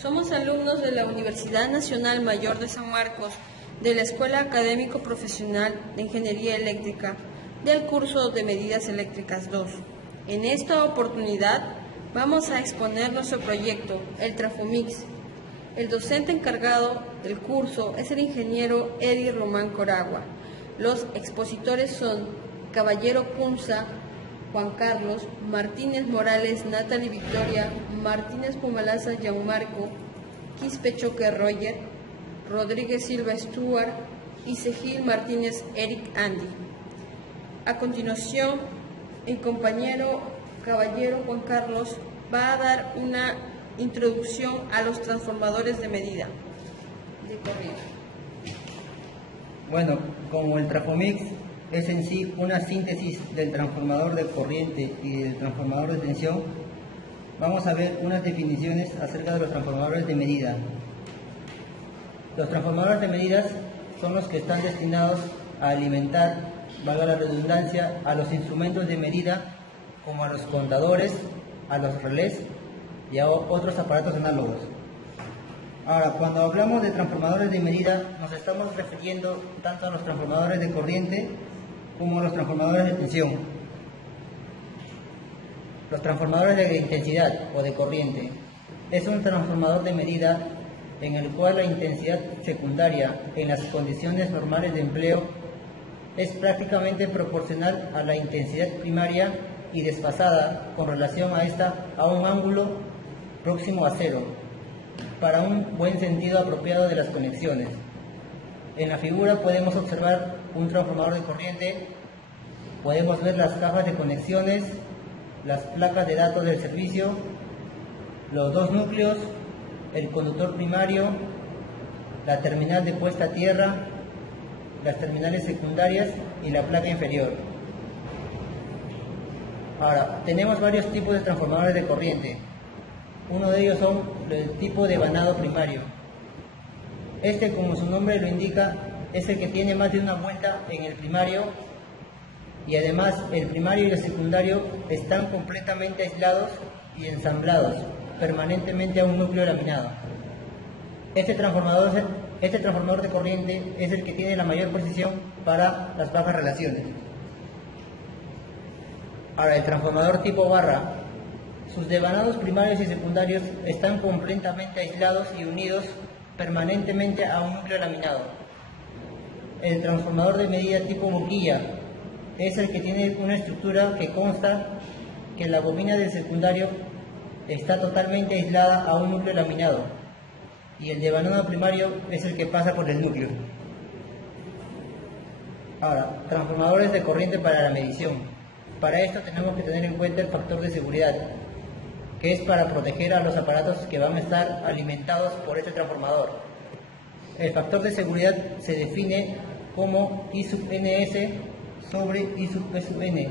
Somos alumnos de la Universidad Nacional Mayor de San Marcos, de la Escuela Académico Profesional de Ingeniería Eléctrica, del curso de Medidas Eléctricas 2. En esta oportunidad vamos a exponer nuestro proyecto, el Trafomix. El docente encargado del curso es el ingeniero Eddie Román Coragua. Los expositores son Caballero Punza, Juan Carlos, Martínez Morales, Natalie Victoria, Martínez Pumalaza, Gianmarco, Quispe Choque Roger, Rodríguez Silva Stuart y Segil Martínez Eric Andy. A continuación, el compañero Caballero Juan Carlos va a dar una introducción a los transformadores de medida de corriente. Bueno, como el Trafomix es en sí una síntesis del transformador de corriente y del transformador de tensión, vamos a ver unas definiciones acerca de los transformadores de medida. Los transformadores de medidas son los que están destinados a alimentar, valga la redundancia, a los instrumentos de medida como a los contadores, a los relés y a otros aparatos análogos. Ahora, cuando hablamos de transformadores de medida, nos estamos refiriendo tanto a los transformadores de corriente como a los transformadores de tensión. Los transformadores de intensidad o de corriente es un transformador de medida en el cual la intensidad secundaria en las condiciones normales de empleo es prácticamente proporcional a la intensidad primaria y desfasada con relación a esta a un ángulo próximo a cero, para un buen sentido apropiado de las conexiones. En la figura podemos observar un transformador de corriente, podemos ver las cajas de conexiones, las placas de datos del servicio, los dos núcleos, el conductor primario, la terminal de puesta a tierra, las terminales secundarias y la placa inferior. Ahora, tenemos varios tipos de transformadores de corriente. Uno de ellos son el tipo de vanado primario. Este, como su nombre lo indica, es el que tiene más de una vuelta en el primario y además el primario y el secundario están completamente aislados y ensamblados permanentemente a un núcleo laminado. Este transformador de corriente es el que tiene la mayor precisión para las bajas relaciones. Ahora, el transformador tipo barra. Sus devanados primarios y secundarios están completamente aislados y unidos permanentemente a un núcleo laminado. El transformador de medida tipo boquilla es el que tiene una estructura que consta que la bobina del secundario está totalmente aislada a un núcleo laminado y el devanado primario es el que pasa por el núcleo. Ahora, transformadores de corriente para la medición. Para esto tenemos que tener en cuenta el factor de seguridad, que es para proteger a los aparatos que van a estar alimentados por este transformador. El factor de seguridad se define como I sub ns sobre I sub P sub n,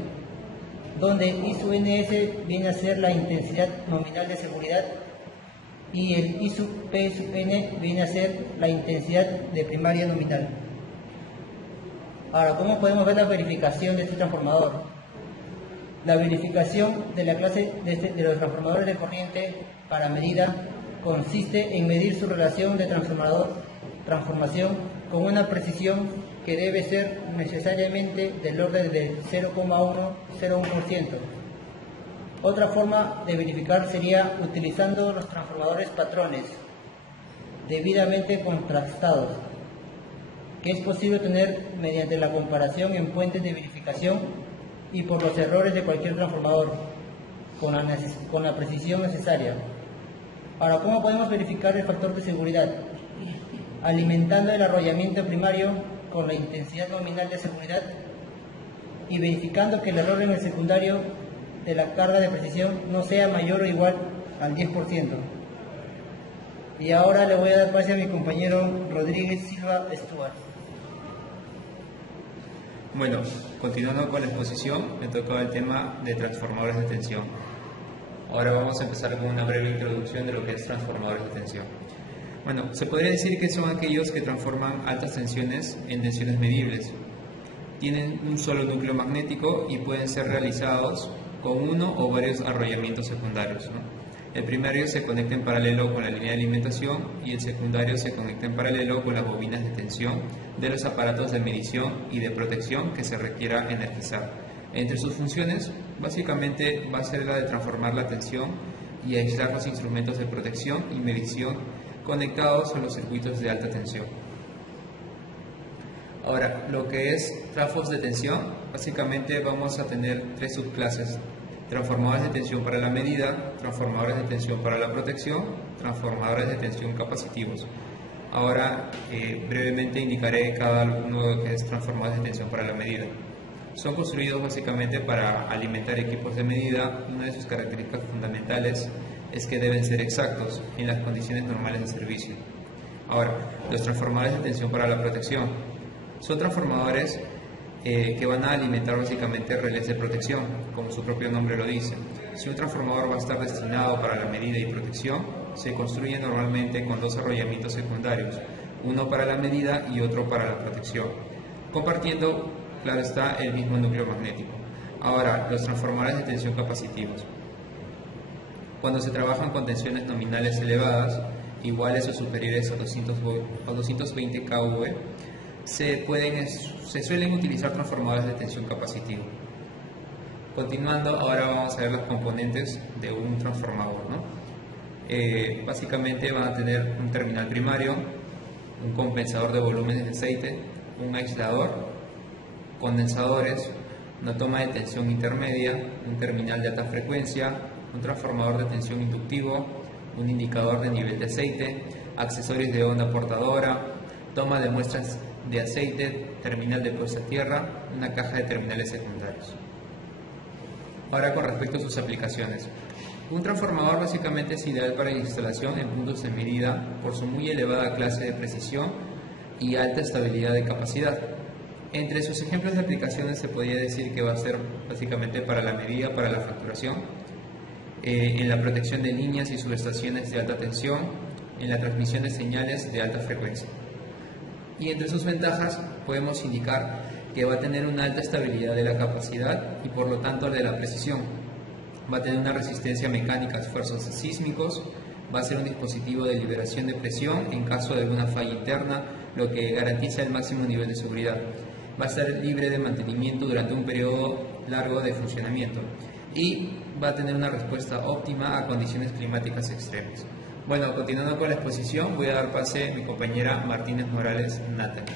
donde I sub ns viene a ser la intensidad nominal de seguridad y el I sub P sub n viene a ser la intensidad de primaria nominal. Ahora, ¿cómo podemos ver la verificación de este transformador? La verificación de la clase de los transformadores de corriente para medida consiste en medir su relación de transformación con una precisión que debe ser necesariamente del orden de 0,101%. Otra forma de verificar sería utilizando los transformadores patrones debidamente contrastados, que es posible tener mediante la comparación en puentes de verificación y por los errores de cualquier transformador, con la precisión necesaria. Ahora, ¿cómo podemos verificar el factor de seguridad? Alimentando el arrollamiento primario con la intensidad nominal de seguridad y verificando que el error en el secundario de la carga de precisión no sea mayor o igual al 10%. Y ahora le voy a dar pase a mi compañero Rodríguez Silva Stuart. Bueno, continuando con la exposición, me toca el tema de transformadores de tensión. Ahora vamos a empezar con una breve introducción de lo que es transformadores de tensión. Bueno, se podría decir que son aquellos que transforman altas tensiones en tensiones medibles. Tienen un solo núcleo magnético y pueden ser realizados con uno o varios arrollamientos secundarios, ¿no? El primario se conecta en paralelo con la línea de alimentación y el secundario se conecta en paralelo con las bobinas de tensión de los aparatos de medición y de protección que se requiera energizar. Entre sus funciones, básicamente va a ser la de transformar la tensión y aislar los instrumentos de protección y medición conectados a los circuitos de alta tensión. Ahora, lo que es trafos de tensión, básicamente vamos a tener tres subclases: transformadores de tensión para la medida, transformadores de tensión para la protección, transformadores de tensión capacitivos. Ahora, brevemente indicaré cada uno que es transformadores de tensión para la medida. Son construidos básicamente para alimentar equipos de medida. Una de sus características fundamentales es que deben ser exactos en las condiciones normales de servicio. Ahora, los transformadores de tensión para la protección son transformadores que van a alimentar básicamente relés de protección, como su propio nombre lo dice. Si un transformador va a estar destinado para la medida y protección, se construye normalmente con dos arrollamientos secundarios, uno para la medida y otro para la protección, compartiendo, claro está, el mismo núcleo magnético. Ahora, los transformadores de tensión capacitivos. Cuando se trabajan con tensiones nominales elevadas, iguales o superiores a 220 kV, se suelen utilizar transformadores de tensión capacitiva. Continuando, ahora vamos a ver los componentes de un transformador, ¿no? Básicamente van a tener un terminal primario, un compensador de volúmenes de aceite, un aislador, condensadores, una toma de tensión intermedia, un terminal de alta frecuencia, un transformador de tensión inductivo, un indicador de nivel de aceite, accesorios de onda portadora, toma de muestras de aceite, terminal de puesta a tierra, una caja de terminales secundarios. Ahora, con respecto a sus aplicaciones. Un transformador básicamente es ideal para la instalación en puntos de medida por su muy elevada clase de precisión y alta estabilidad de capacidad. Entre sus ejemplos de aplicaciones se podría decir que va a ser básicamente para la medida, para la facturación, en la protección de líneas y subestaciones de alta tensión, en la transmisión de señales de alta frecuencia. Y entre sus ventajas podemos indicar que va a tener una alta estabilidad de la capacidad y por lo tanto de la precisión. Va a tener una resistencia mecánica a esfuerzos sísmicos, va a ser un dispositivo de liberación de presión en caso de alguna falla interna, lo que garantiza el máximo nivel de seguridad. Va a ser libre de mantenimiento durante un periodo largo de funcionamiento y va a tener una respuesta óptima a condiciones climáticas extremas. Bueno, continuando con la exposición, voy a dar pase a mi compañera Martínez Morales Natalie.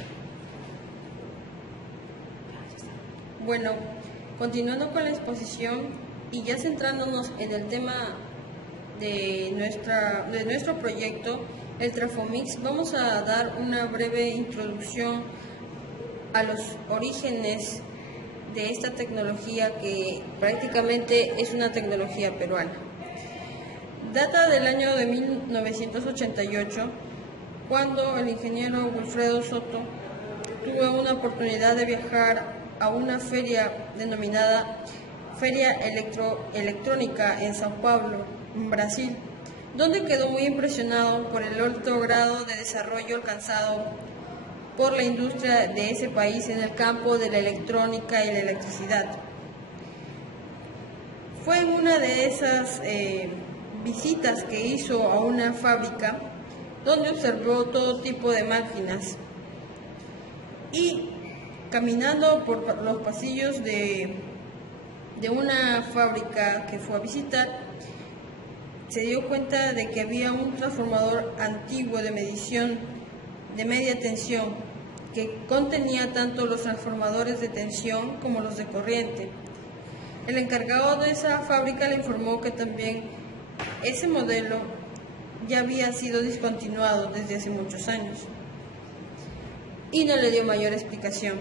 Bueno, continuando con la exposición y ya centrándonos en el tema de nuestro proyecto, el Trafomix, vamos a dar una breve introducción a los orígenes de esta tecnología que prácticamente es una tecnología peruana. Data del año de 1988, cuando el ingeniero Wilfredo Soto tuvo una oportunidad de viajar a una feria denominada Feria Electrónica en Sao Paulo, en Brasil, donde quedó muy impresionado por el alto grado de desarrollo alcanzado por la industria de ese país en el campo de la electrónica y la electricidad. Fue en una de esas visitas que hizo a una fábrica donde observó todo tipo de máquinas y caminando por los pasillos de una fábrica que fue a visitar, se dio cuenta de que había un transformador antiguo de medición de media tensión que contenía tanto los transformadores de tensión como los de corriente. El encargado de esa fábrica le informó que también ese modelo ya había sido discontinuado desde hace muchos años y no le dio mayor explicación.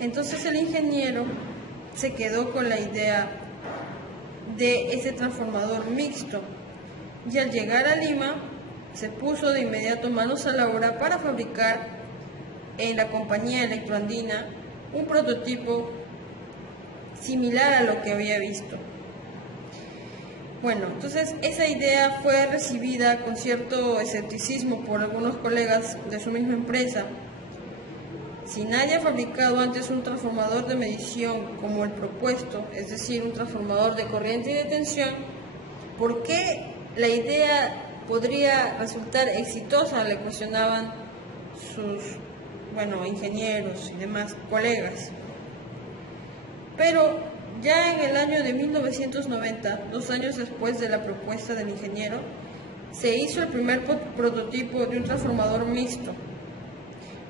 Entonces el ingeniero se quedó con la idea de ese transformador mixto y al llegar a Lima se puso de inmediato manos a la obra para fabricar en la compañía Electroandina un prototipo similar a lo que había visto. Bueno, entonces esa idea fue recibida con cierto escepticismo por algunos colegas de su misma empresa. Si nadie ha fabricado antes un transformador de medición como el propuesto, es decir, un transformador de corriente y de tensión, ¿por qué la idea podría resultar exitosa? Le cuestionaban sus, ingenieros y demás colegas. Pero ya en el año de 1990, 2 años después de la propuesta del ingeniero, se hizo el primer prototipo de un transformador mixto.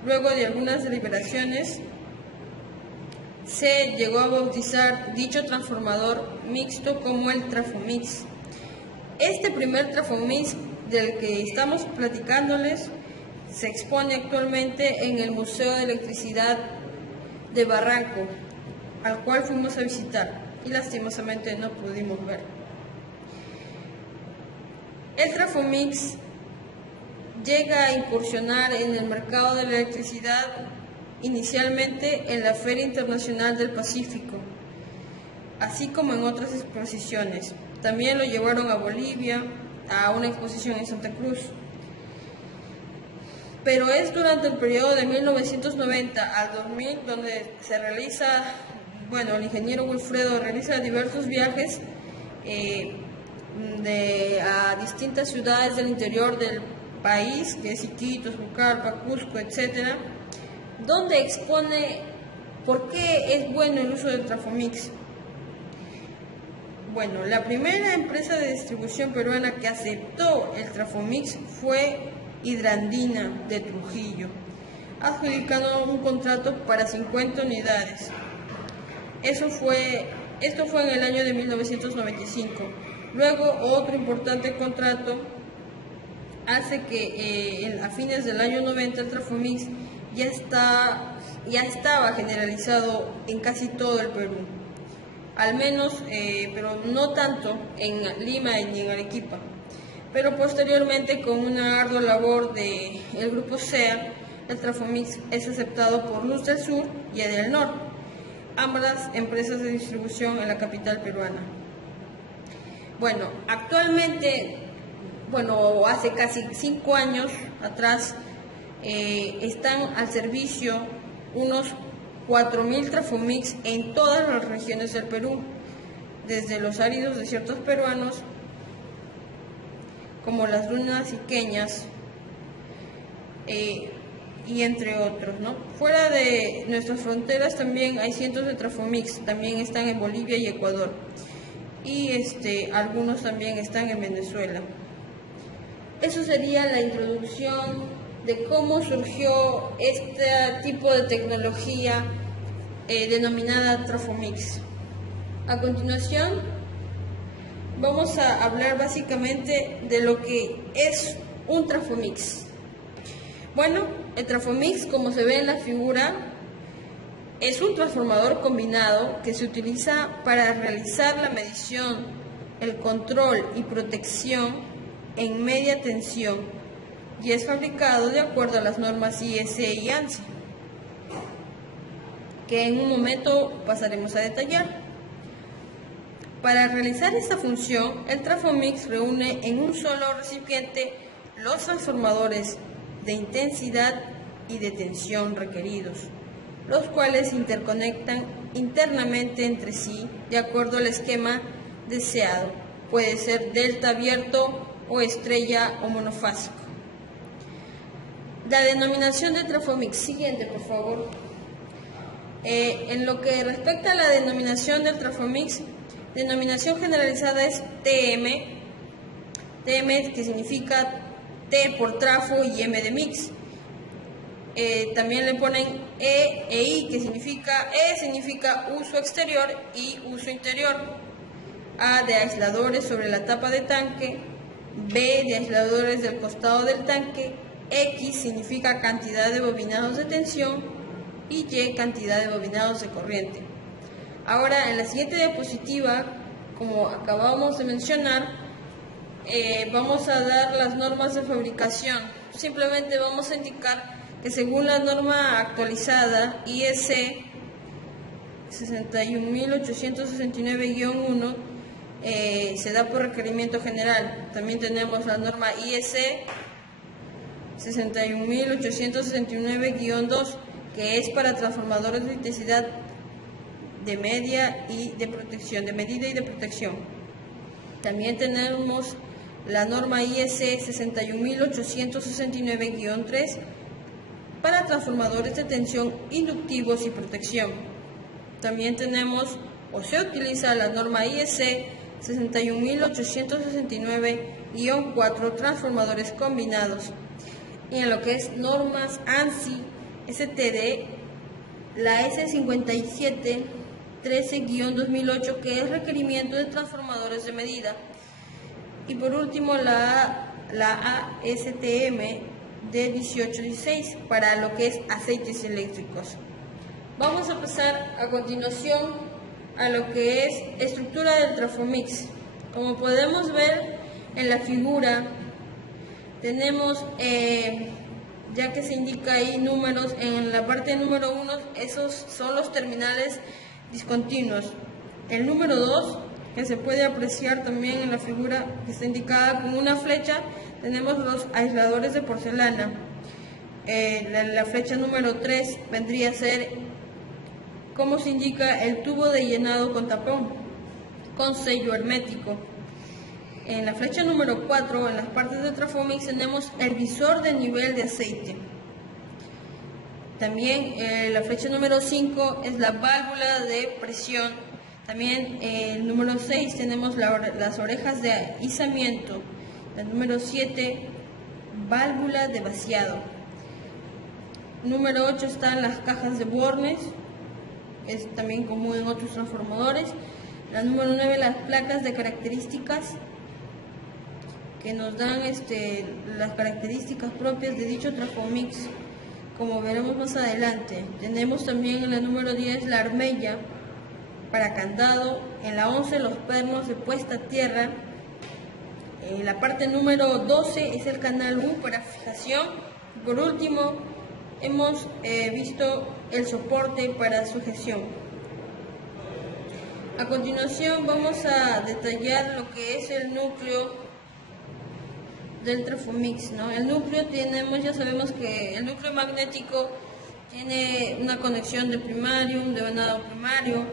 Luego de algunas deliberaciones, se llegó a bautizar dicho transformador mixto como el Trafomix. Este primer Trafomix del que estamos platicándoles se expone actualmente en el Museo de Electricidad de Barranco, al cual fuimos a visitar y lastimosamente no pudimos ver. El Trafomix llega a incursionar en el mercado de la electricidad inicialmente en la Feria Internacional del Pacífico, así como en otras exposiciones. También lo llevaron a Bolivia, a una exposición en Santa Cruz. Pero es durante el periodo de 1990 al 2000 donde se realiza, el ingeniero Wilfredo realiza diversos viajes a distintas ciudades del interior del país, que es Iquitos, Pucallpa, Cusco, etcétera, donde expone por qué es bueno el uso del Trafomix. Bueno, la primera empresa de distribución peruana que aceptó el Trafomix fue Hidrandina de Trujillo, adjudicando un contrato para 50 unidades. Esto fue en el año de 1995. Luego, otro importante contrato hace que a fines del año 90 el Trafomix ya estaba generalizado en casi todo el Perú, al menos, pero no tanto en Lima ni en Arequipa. Pero posteriormente, con una ardua labor del grupo SEA, el Trafomix es aceptado por Luz del Sur y Edelnor, ambas empresas de distribución en la capital peruana. Actualmente, hace casi 5 años atrás, están al servicio unos 4.000 Trafomix en todas las regiones del Perú, desde los áridos desiertos peruanos, como las dunas iqueñas, y entre otros, Fuera de nuestras fronteras también hay cientos de Trafomix, también están en Bolivia y Ecuador, y algunos también están en Venezuela. Eso sería la introducción de cómo surgió este tipo de tecnología denominada Trafomix. A continuación, vamos a hablar básicamente de lo que es un Trafomix. El Trafomix, como se ve en la figura, es un transformador combinado que se utiliza para realizar la medición, el control y protección en media tensión, y es fabricado de acuerdo a las normas IEC y ANSI, que en un momento pasaremos a detallar. Para realizar esta función, el Trafomix reúne en un solo recipiente los transformadores de intensidad y de tensión requeridos, los cuales se interconectan internamente entre sí de acuerdo al esquema deseado. Puede ser delta abierto o estrella o monofásico. La denominación de Trafomix. Siguiente, por favor. En lo que respecta a la denominación del Trafomix, denominación generalizada es TM, que significa T por trafo y M de mix. También le ponen E e I, que significa uso exterior y uso interior. A de aisladores sobre la tapa de tanque, B de aisladores del costado del tanque, X significa cantidad de bobinados de tensión y Y cantidad de bobinados de corriente. Ahora, en la siguiente diapositiva, como acabamos de mencionar, vamos a dar las normas de fabricación. Simplemente vamos a indicar que según la norma actualizada IEC 61869-1, se da por requerimiento general. También tenemos la norma IEC 61869-2, que es para transformadores de intensidad de medida y de protección. También tenemos la norma IEC 61869-3 para transformadores de tensión inductivos y protección. También tenemos o se utiliza la norma IEC 61869-4 transformadores combinados. Y en lo que es normas ANSI STD, la S5713-2008, que es requerimiento de transformadores de medida. Y por último la ASTM de 1816 para lo que es aceites eléctricos. Vamos a pasar a continuación a lo que es estructura del Trafomix. Como podemos ver en la figura, tenemos, ya que se indica ahí números, en la parte número 1, esos son los terminales discontinuos. El número 2, que se puede apreciar también en la figura que está indicada con una flecha, tenemos los aisladores de porcelana. La flecha número 3 vendría a ser, como se indica, el tubo de llenado con tapón, con sello hermético. En la flecha número 4, en las partes de Trafomix, tenemos el visor de nivel de aceite. También la flecha número 5 es la válvula de presión. También el número 6 tenemos las orejas de izamiento. El número 7, válvula de vaciado. Número 8 están las cajas de bornes, es también común en otros transformadores. La número 9, las placas de características, que nos dan las características propias de dicho Trafomix, como veremos más adelante. Tenemos también en la número 10 la armella para candado, en la 11 los pernos de puesta a tierra, en la parte número 12 es el canal U para fijación. Por último, hemos visto el soporte para sujeción. A continuación vamos a detallar lo que es el núcleo del Trafomix, ¿no? El núcleo ya sabemos que el núcleo magnético tiene una conexión de primario, un devanado primario,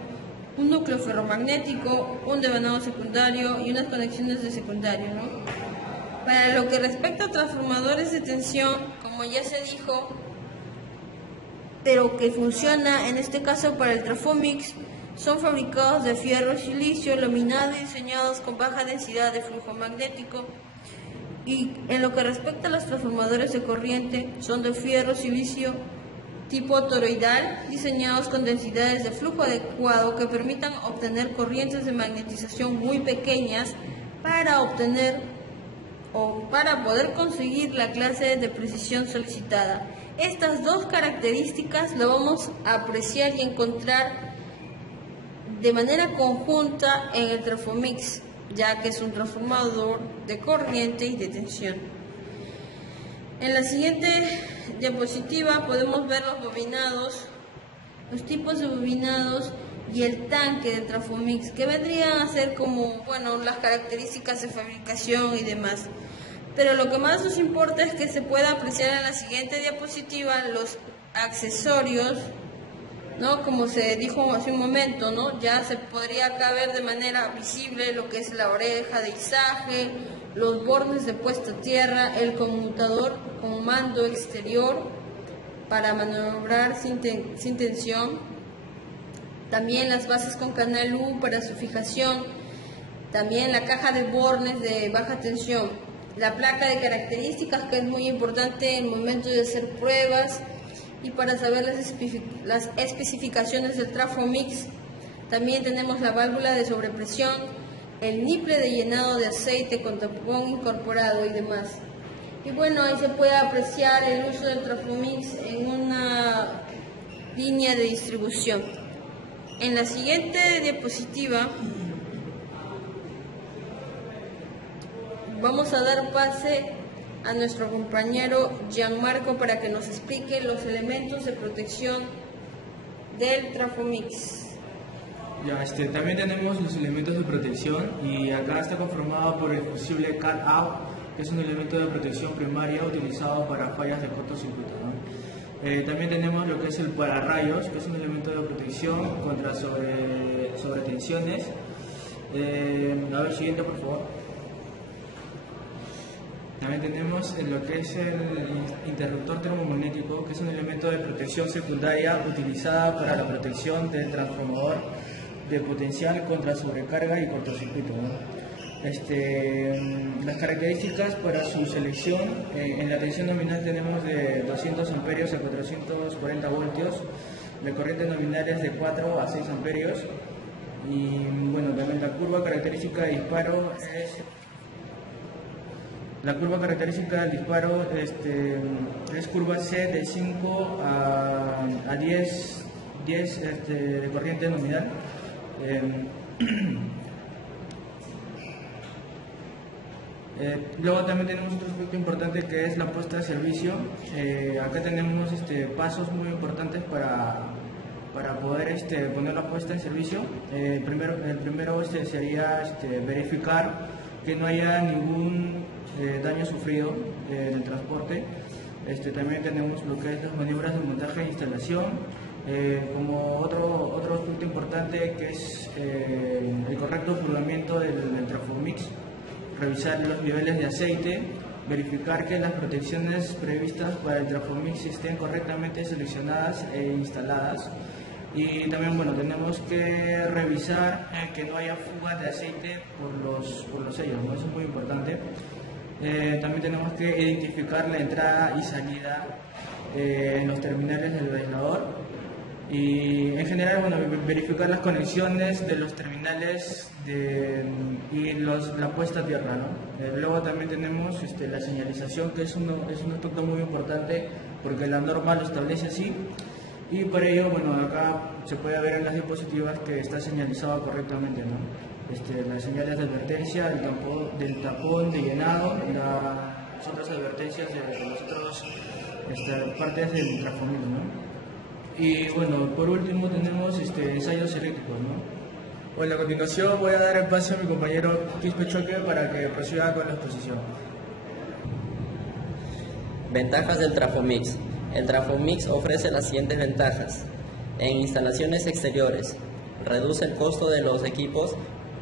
un núcleo ferromagnético, un devanado secundario y unas conexiones de secundario, ¿no? Para lo que respecta a transformadores de tensión, como ya se dijo, pero que funciona en este caso para el Trafomix, son fabricados de fierro y silicio, laminados y diseñados con baja densidad de flujo magnético. Y en lo que respecta a los transformadores de corriente, son de fierro silicio tipo toroidal, diseñados con densidades de flujo adecuado que permitan obtener corrientes de magnetización muy pequeñas para obtener o para poder conseguir la clase de precisión solicitada. Estas dos características lo vamos a apreciar y encontrar de manera conjunta en el Trafomix, ya que es un transformador de corriente y de tensión. En la siguiente diapositiva podemos ver los bobinados, los tipos de bobinados y el tanque de Trafomix, que vendrían a ser como, bueno, las características de fabricación y demás. Pero lo que más nos importa es que se pueda apreciar en la siguiente diapositiva los accesorios, ¿no? Como se dijo hace un momento, ¿no? Ya se podría acá ver de manera visible lo que es la oreja de izaje, los bornes de puesta a tierra, el conmutador con mando exterior para maniobrar sin tensión, también las bases con canal U para su fijación, también la caja de bornes de baja tensión, la placa de características, que es muy importante en el momento de hacer pruebas y para saber las especificaciones del Trafomix. También tenemos la válvula de sobrepresión, el niple de llenado de aceite con tapón incorporado y demás. Y bueno, ahí se puede apreciar el uso del Trafomix en una línea de distribución. En la siguiente diapositiva vamos a dar pase a nuestro compañero Gianmarco para que nos explique los elementos de protección del Trafomix. Ya, también tenemos los elementos de protección y acá está conformado por el fusible cut-out, que es un elemento de protección primaria utilizado para fallas de cortocircuito, ¿no? También tenemos lo que es el pararrayos, que es un elemento de protección contra sobretensiones. A ver, siguiente por favor. También tenemos lo que es el interruptor termomagnético, que es un elemento de protección secundaria utilizada para la protección del transformador de potencial contra sobrecarga y cortocircuito, ¿no? Las características para su selección, en la tensión nominal tenemos de 200 amperios a 440 voltios, la corriente nominal es de 4 a 6 amperios y bueno, también la curva característica de disparo es... La curva característica del disparo es curva C de 5 a 10 de corriente nominal. Luego también tenemos otro aspecto importante que es la puesta de servicio. Acá tenemos pasos muy importantes para poder poner la puesta en servicio. El primero sería verificar que no haya ningún daño sufrido en el transporte. También tenemos lo que es las maniobras de montaje e instalación, como otro aspecto importante que es el correcto purgamiento del Trafomix, revisar los niveles de aceite, verificar que las protecciones previstas para el Trafomix estén correctamente seleccionadas e instaladas. Y también tenemos que revisar que no haya fugas de aceite por los sellos, ¿no? Eso es muy importante. También tenemos que identificar la entrada y salida en los terminales del aislador y en general verificar las conexiones de los terminales y la puesta a tierra, ¿no? Luego también tenemos la señalización, que es un aspecto muy importante porque la norma lo establece así. Y por ello, acá se puede ver en las diapositivas que está señalizado correctamente, ¿no? Las señales de advertencia, del tapón de llenado, las otras advertencias de las otras partes del Trafomix, ¿no? Y por último tenemos ensayos eléctricos, ¿no? Bueno, a continuación voy a dar el pase a mi compañero Quispe Choque para que proceda con la exposición. Ventajas del Trafomix. El Trafomix ofrece las siguientes ventajas. En instalaciones exteriores, reduce el costo de los equipos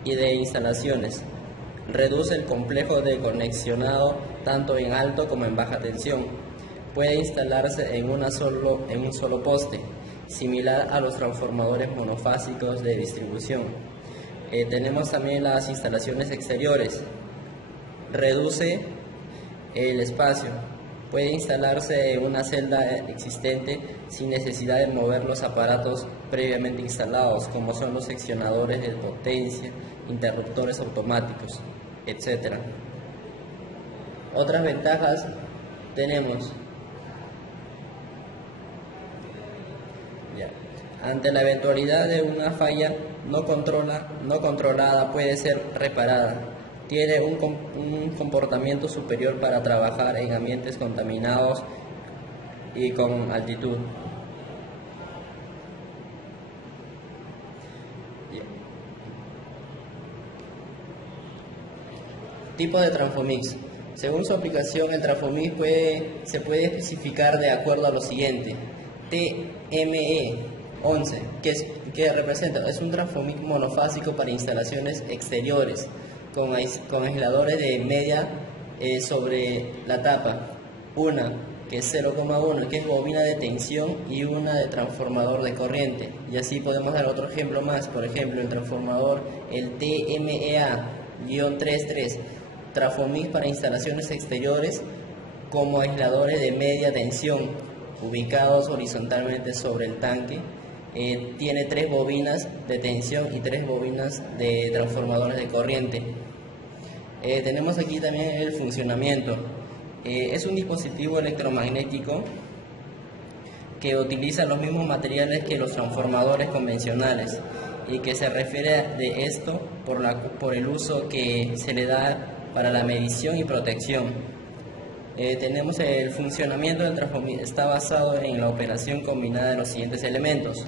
y de instalaciones. Reduce el complejo de conexionado tanto en alto como en baja tensión. Puede instalarse en un solo poste, similar a los transformadores monofásicos de distribución. Tenemos también las instalaciones exteriores. Reduce el espacio. Puede instalarse en una celda existente sin necesidad de mover los aparatos previamente instalados, como son los seccionadores de potencia, interruptores automáticos, etc. Otras ventajas tenemos. Ante la eventualidad de una falla no controlada puede ser reparada. Tiene un comportamiento superior para trabajar en ambientes contaminados y con altitud. Tipo de Trafomix. Según su aplicación, el Trafomix se puede especificar de acuerdo a lo siguiente. TME11, que representa, es un Trafomix monofásico para instalaciones exteriores, con aisladores de media sobre la tapa, una que es 0,1, que es bobina de tensión, y una de transformador de corriente. Y así podemos dar otro ejemplo más, por ejemplo el transformador, el TMEA-33, Trafomix para instalaciones exteriores como aisladores de media tensión, ubicados horizontalmente sobre el tanque. Tiene 3 bobinas de tensión y 3 bobinas de transformadores de corriente. Tenemos aquí también el funcionamiento. Es un dispositivo electromagnético que utiliza los mismos materiales que los transformadores convencionales y que se refiere de esto por el uso que se le da para la medición y protección. Tenemos el funcionamiento del Trafomix. Está basado en la operación combinada de los siguientes elementos.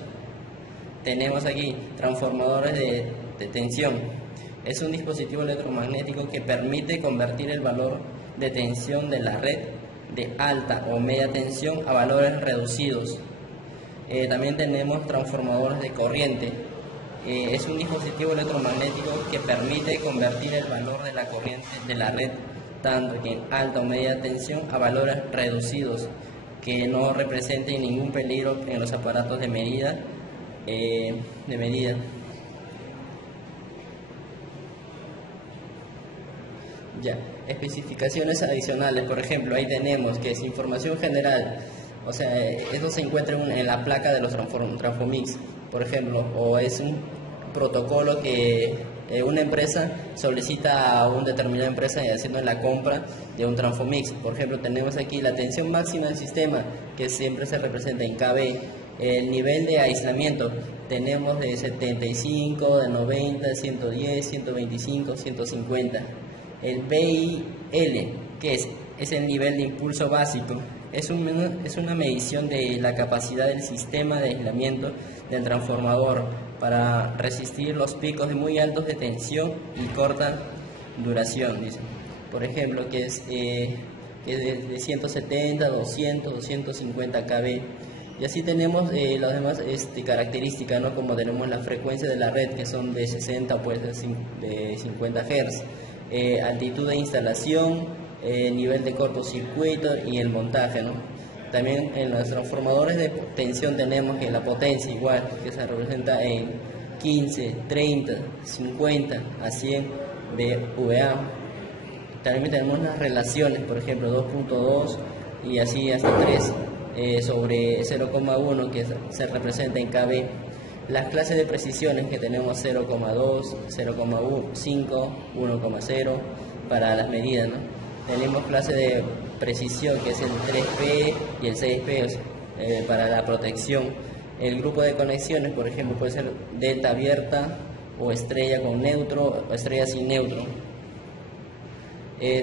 Tenemos aquí transformadores de tensión. Es un dispositivo electromagnético que permite convertir el valor de tensión de la red de alta o media tensión a valores reducidos. También tenemos transformadores de corriente. Es un dispositivo electromagnético que permite convertir el valor de la corriente de la red, tanto en alta o media tensión, a valores reducidos que no representen ningún peligro en los aparatos de medida. Ya, especificaciones adicionales, por ejemplo, ahí tenemos que es información general, o sea, eso se encuentra en la placa de los Transfomix, por ejemplo, o es un protocolo que una empresa solicita a una determinada empresa haciendo la compra de un Transfomix. Por ejemplo, tenemos aquí la tensión máxima del sistema, que siempre se representa en kV. El nivel de aislamiento tenemos de 75, de 90, 110, 125, 150. El BIL, que es el nivel de impulso básico, es una medición de la capacidad del sistema de aislamiento del transformador para resistir los picos de muy altos de tensión y corta duración, dice. Por ejemplo, que es de 170, 200, 250 kV. Y así tenemos las demás características, ¿no? Como tenemos la frecuencia de la red, que son de 60, pues de 50 Hz, altitud de instalación, nivel de cortocircuito y el montaje, ¿no? También en los transformadores de tensión tenemos que la potencia igual, que se representa en 15, 30, 50 a 100 VA. También tenemos las relaciones, por ejemplo 2.2 y así hasta 3 sobre 0,1 que se representa en kV. Las clases de precisiones que tenemos 0,2, 0,5, 1,0 para las medidas, ¿no? Tenemos clase de precisión que es el 3P y el 6P para la protección. El grupo de conexiones, por ejemplo, puede ser delta abierta o estrella con neutro o estrella sin neutro.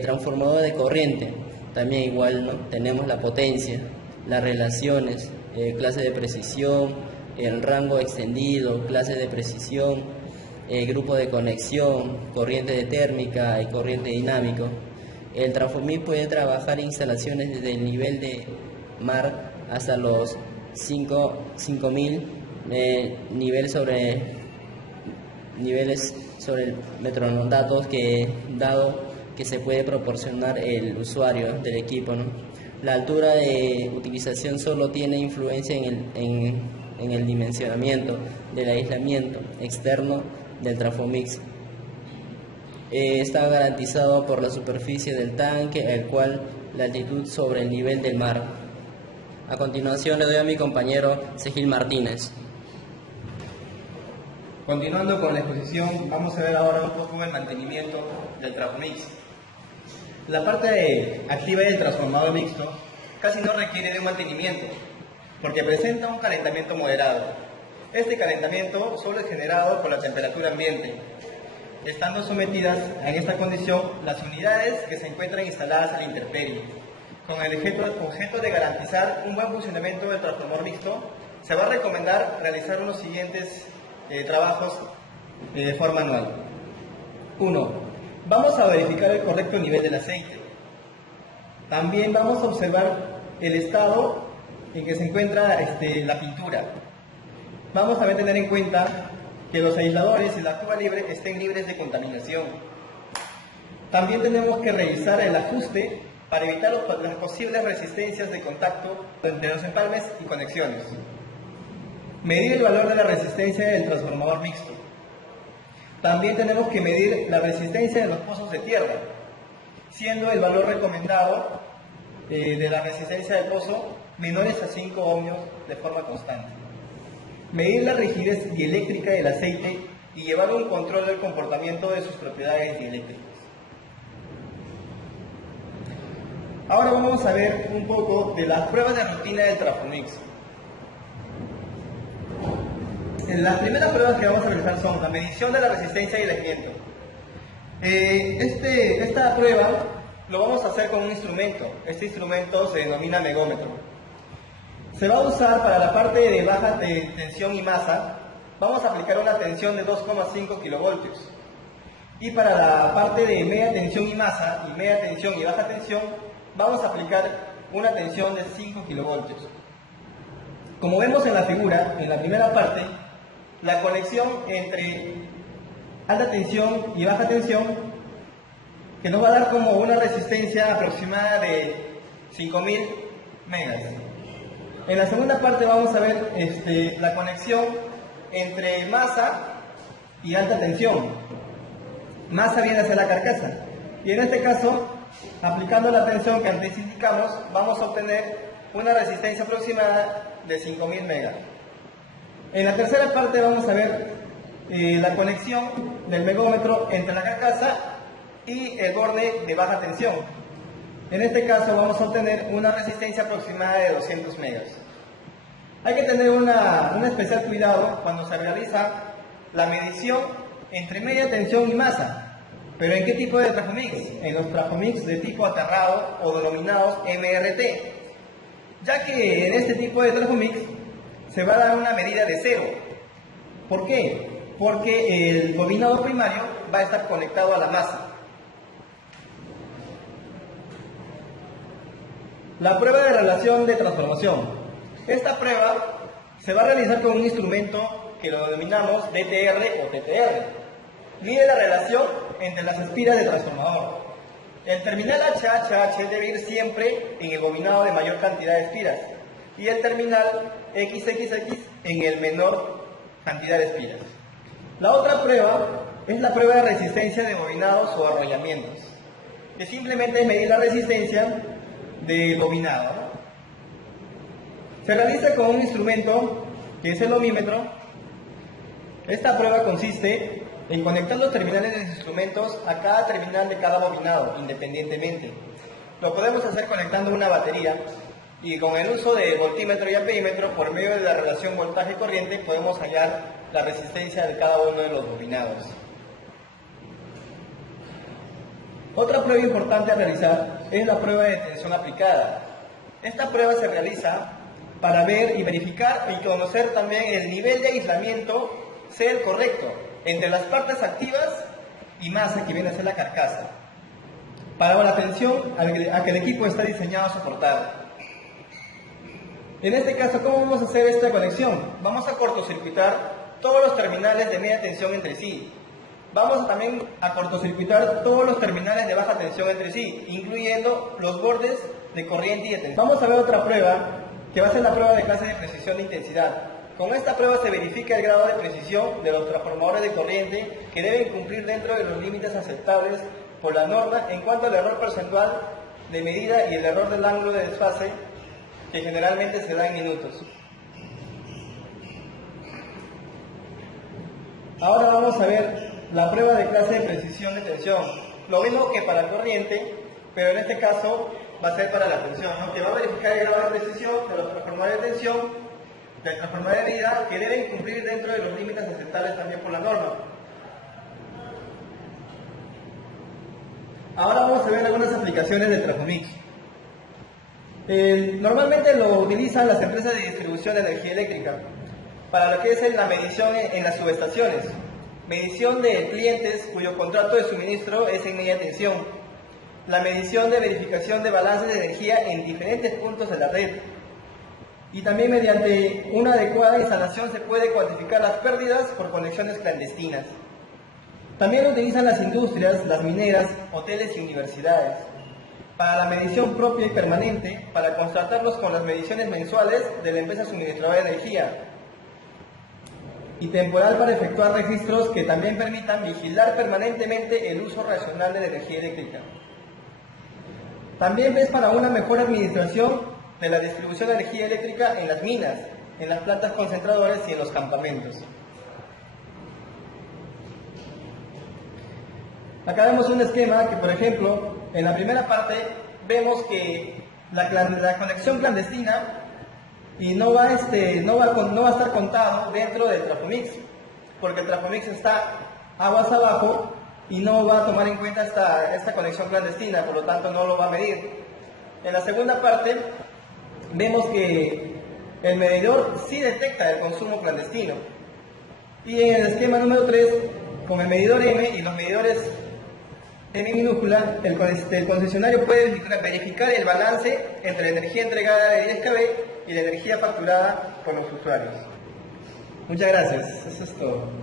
Transformador de corriente, también igual, ¿no? Tenemos la potencia, las relaciones, clase de precisión, el rango extendido, clase de precisión, grupo de conexión, corriente de térmica y corriente dinámico. El Transfomix puede trabajar en instalaciones desde el nivel de mar hasta los 5000 niveles sobre el metro, datos que se puede proporcionar el usuario del equipo, ¿no? La altura de utilización solo tiene influencia en el dimensionamiento del aislamiento externo del Transfomix. Está garantizado por la superficie del tanque, el cual la altitud sobre el nivel del mar. A continuación le doy a mi compañero Segil Martínez. Continuando con la exposición, vamos a ver ahora un poco el mantenimiento del Transfomix. La parte activa del transformador mixto casi no requiere de un mantenimiento, porque presenta un calentamiento moderado. Este calentamiento solo es generado por la temperatura ambiente, estando sometidas en esta condición las unidades que se encuentran instaladas a la intemperie. Con el objeto de garantizar un buen funcionamiento del transformador mixto, se va a recomendar realizar los siguientes trabajos de forma anual. 1. Vamos a verificar el correcto nivel del aceite. También vamos a observar el estado en que se encuentra la pintura. Vamos a tener en cuenta que los aisladores y la cuba libre estén libres de contaminación. También tenemos que revisar el ajuste para evitar las posibles resistencias de contacto entre los empalmes y conexiones. Medir el valor de la resistencia del transformador mixto. También tenemos que medir la resistencia de los pozos de tierra, siendo el valor recomendado de la resistencia del pozo menores a 5 ohmios de forma constante. Medir la rigidez dieléctrica del aceite y llevar un control del comportamiento de sus propiedades dieléctricas. Ahora vamos a ver un poco de las pruebas de rutina del Transfomix. Las primeras pruebas que vamos a realizar son la medición de la resistencia y el aislamiento. Esta prueba lo vamos a hacer con un instrumento. Este instrumento se denomina megómetro. Se va a usar para la parte de baja tensión y masa. Vamos a aplicar una tensión de 2,5 kilovoltios. Y para la parte de media tensión y masa, y media tensión y baja tensión, vamos a aplicar una tensión de 5 kilovoltios. Como vemos en la figura, en la primera parte, la conexión entre alta tensión y baja tensión, que nos va a dar como una resistencia aproximada de 5000 megas. En la segunda parte vamos a ver la conexión entre masa y alta tensión. Masa viene hacia la carcasa. Y en este caso, aplicando la tensión que antes indicamos, vamos a obtener una resistencia aproximada de 5000 megas. En la tercera parte vamos a ver la conexión del megómetro entre la carcasa y el borde de baja tensión. En este caso vamos a obtener una resistencia aproximada de 200 megas. Hay que tener un especial cuidado cuando se realiza la medición entre media tensión y masa. ¿Pero en qué tipo de trafomix? En los trafomix de tipo aterrado o denominados MRT. Ya que en este tipo de trafomix se va a dar una medida de cero. ¿Por qué? Porque el bobinado primario va a estar conectado a la masa. La prueba de relación de transformación. Esta prueba se va a realizar con un instrumento que lo denominamos DTR o TTR. Mide la relación entre las espiras de transformador. El terminal HHH debe ir siempre en el bobinado de mayor cantidad de espiras y el terminal XXX en el menor cantidad de espiras. La otra prueba es la prueba de resistencia de bobinados o arrollamientos, que simplemente es medir la resistencia del bobinado, ¿no? Se realiza con un instrumento que es el ohmímetro. Esta prueba consiste en conectar los terminales de los instrumentos a cada terminal de cada bobinado independientemente. Lo podemos hacer conectando una batería y con el uso de voltímetro y amperímetro, por medio de la relación voltaje-corriente, podemos hallar la resistencia de cada uno de los bobinados. Otra prueba importante a realizar es la prueba de tensión aplicada. Esta prueba se realiza para ver y verificar y conocer también el nivel de aislamiento sea el correcto entre las partes activas y masa que viene a ser la carcasa, para la tensión a que el equipo está diseñado a soportar. En este caso, ¿cómo vamos a hacer esta conexión? Vamos a cortocircuitar todos los terminales de media tensión entre sí. Vamos también a cortocircuitar todos los terminales de baja tensión entre sí, incluyendo los bordes de corriente y de tensión. Vamos a ver otra prueba, que va a ser la prueba de clase de precisión de intensidad. Con esta prueba se verifica el grado de precisión de los transformadores de corriente que deben cumplir dentro de los límites aceptables por la norma en cuanto al error porcentual de medida y el error del ángulo de desfase, que generalmente se da en minutos. Ahora vamos a ver la prueba de clase de precisión de tensión. Lo mismo que para corriente, pero en este caso va a ser para la tensión, ¿no? Que va a verificar el grado de precisión de los transformadores de tensión, del transformador de medida, que deben cumplir dentro de los límites aceptables también por la norma. Ahora vamos a ver algunas aplicaciones del Trafomix. Normalmente lo utilizan las empresas de distribución de energía eléctrica para lo que es la medición en las subestaciones, medición de clientes cuyo contrato de suministro es en media tensión, la medición de verificación de balances de energía en diferentes puntos de la red, y también mediante una adecuada instalación se puede cuantificar las pérdidas por conexiones clandestinas. También lo utilizan las industrias, las mineras, hoteles y universidades para la medición propia y permanente, para contrastarlos con las mediciones mensuales de la empresa suministradora de energía, y temporal para efectuar registros que también permitan vigilar permanentemente el uso racional de la energía eléctrica. También es para una mejor administración de la distribución de energía eléctrica en las minas, en las plantas concentradoras y en los campamentos. Acá vemos un esquema que, por ejemplo, en la primera parte vemos que la conexión clandestina y no va a estar contado dentro del Trafomix, porque el Trafomix está aguas abajo y no va a tomar en cuenta esta conexión clandestina, por lo tanto no lo va a medir. En la segunda parte vemos que el medidor sí detecta el consumo clandestino, y en el esquema número 3, con el medidor M y los medidores M minúscula, el concesionario puede verificar el balance entre la energía entregada de 10 kV y la energía facturada por los usuarios. Muchas gracias, eso es todo.